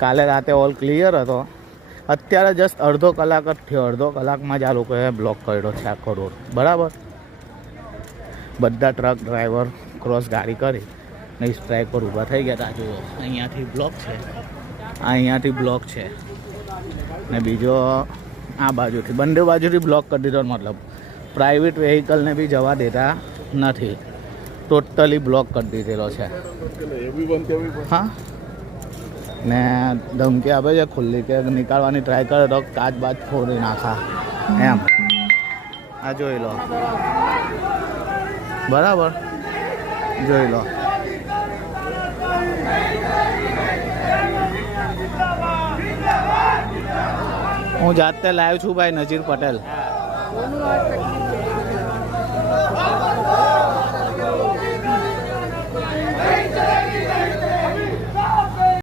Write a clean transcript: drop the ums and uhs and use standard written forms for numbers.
કાલે રાતે all clear હતો. અત્યારે જસ્ટ અડધો કલાક જ થયો. અડધો કલાકમાં જ આ લોકોએ બ્લોક કર્યો છે આખો રોડ. બરાબર, બધા ટ્રક ડ્રાઈવર ક્રોસ ગાડી કરી ને સ્ટ્રાઇક પર ઊભા થઈ ગયા હતા. જુઓ અહીંયાથી બ્લોક છે, અહીંયાથી બ્લોક છે ને બીજો આ બાજુથી, બંને બાજુથી બ્લોક કરી દીધો. મતલબ પ્રાઇવેટ વ્હીકલને બી જવા દેતા નથી, ટોટલી બ્લોક કરી દીધેલો છે. હા, ને ધમકી આપે છે ખુલ્લી કે નીકાળવાની ટ્રાય કરે તો કાચ બાજ ફોડી નાખા એમ. આ જોઈ લો, બરાબર, જોઈ લો. હું જાતે લાવ્યો છું ભાઈ, નજીર પટેલ.